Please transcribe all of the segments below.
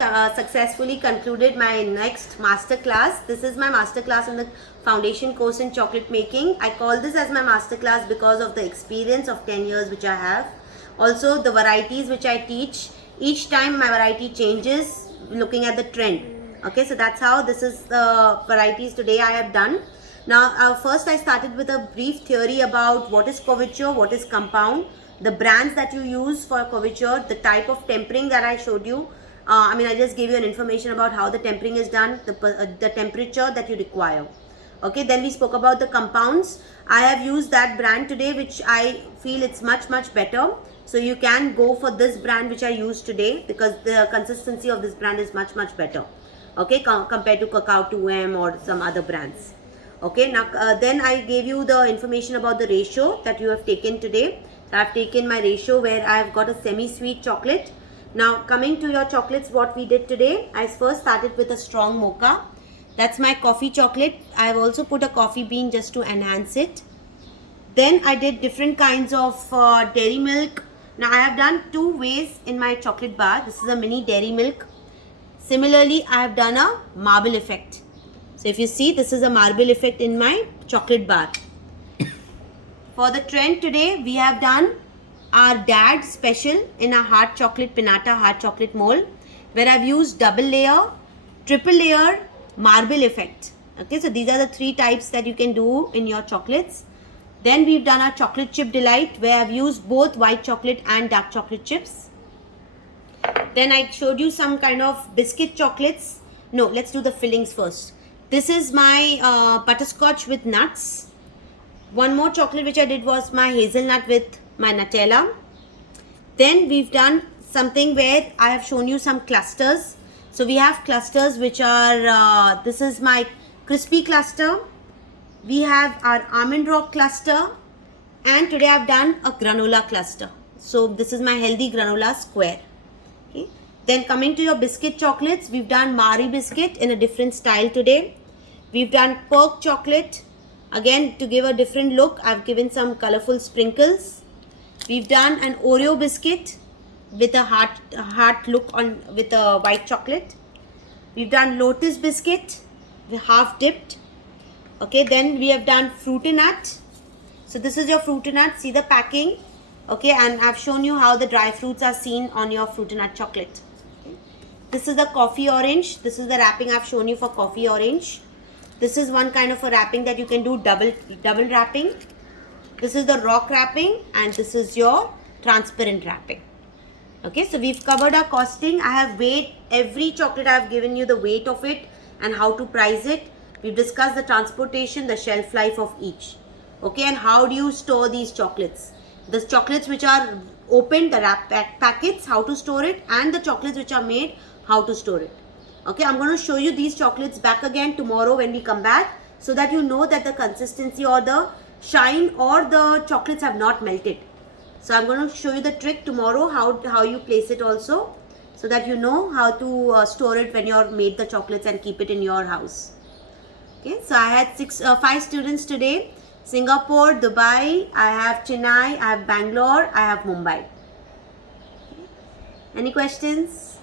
Successfully concluded my next master class. This is my master class in the foundation course in chocolate making. I call this as my master class because of the experience of 10 years which I have. Also the varieties which I teach, each time my variety changes looking at the trend. Okay, so that's how this is the varieties today I have done. Now first I started with a brief theory about what is couverture, what is compound, the brands that you use for couverture, the type of tempering that I showed you. I just gave you an information about how the tempering is done, the temperature that you require. Okay, then we spoke about the compounds. I have used that brand today, which I feel it's much better. So you can go for this brand which I used today because the consistency of this brand is much better. Okay, compared to Cacao 2M or some other brands. Okay, now then I gave you the information about the ratio that you have taken today. So I have taken my ratio where I have got a semi-sweet chocolate. Now coming to your chocolates, what we did today, I first started with a strong mocha. That's my coffee chocolate. I have also put a coffee bean just to enhance it. Then I did different kinds of dairy milk. Now I have done two ways in my chocolate bar. This is a mini dairy milk. Similarly, I have done a marble effect. So if you see, this is a marble effect in my chocolate bar. For the trend today, we have done our dad special in a hard chocolate pinata, hard chocolate mold, where I've used double layer, triple layer, marble effect. Okay, so these are the three types that you can do in your chocolates. Then we've done our chocolate chip delight, where I've used both white chocolate and dark chocolate chips. Then I showed you some kind of biscuit chocolates. No, let's do the fillings first. This is my butterscotch with nuts. One more chocolate which I did was my hazelnut with my Nutella. Then we've done something where I have shown you some clusters. So we have clusters which are, this is my crispy cluster. We have our almond rock cluster. And today I've done a granola cluster. So this is my healthy granola square. Okay. Then coming to your biscuit chocolates, we've done Marie biscuit in a different style today. We've done pork chocolate. Again, to give a different look, I've given some colorful sprinkles. We've done an Oreo biscuit with a heart look on with a white chocolate. We've done lotus biscuit, half dipped. Okay, then we have done fruity-nut. So this is your fruity-nut. See the packing. Okay, and I've shown you how the dry fruits are seen on your fruity-nut chocolate. Okay. This is the coffee orange. This is the wrapping I've shown you for coffee orange. This is one kind of a wrapping that you can do double wrapping. This is the rock wrapping and this is your transparent wrapping. Okay, so we've covered our costing. I have weighed every chocolate. I have given you the weight of it and how to price it. We've discussed the transportation, the shelf life of each. Okay, and how do you store these chocolates? The chocolates which are opened, the wrap packets, how to store it, and the chocolates which are made, how to store it. Okay, I'm going to show you these chocolates back again tomorrow when we come back so that you know that the consistency or the shine or the chocolates have not melted. So I'm going to show you the trick tomorrow how you place it also so that you know how to store it when you're made the chocolates and keep it in your house. Okay, so I had 5 students today. Singapore, Dubai, I have Chennai, I have Bangalore, I have Mumbai. Okay. Any questions?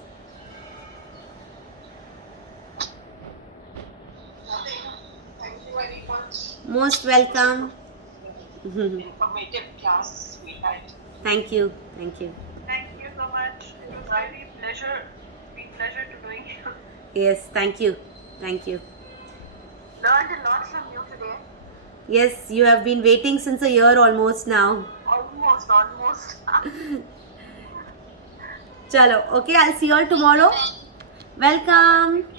Thank you very much. Most welcome. Informative class we had. Thank you. Thank you. Thank you so much. It was really pleasure to doing it. Yes, thank you. Thank you. Learned a lot from you today. Yes, you have been waiting since a year almost now. Almost. Chalo, okay, I'll see you all tomorrow. Welcome.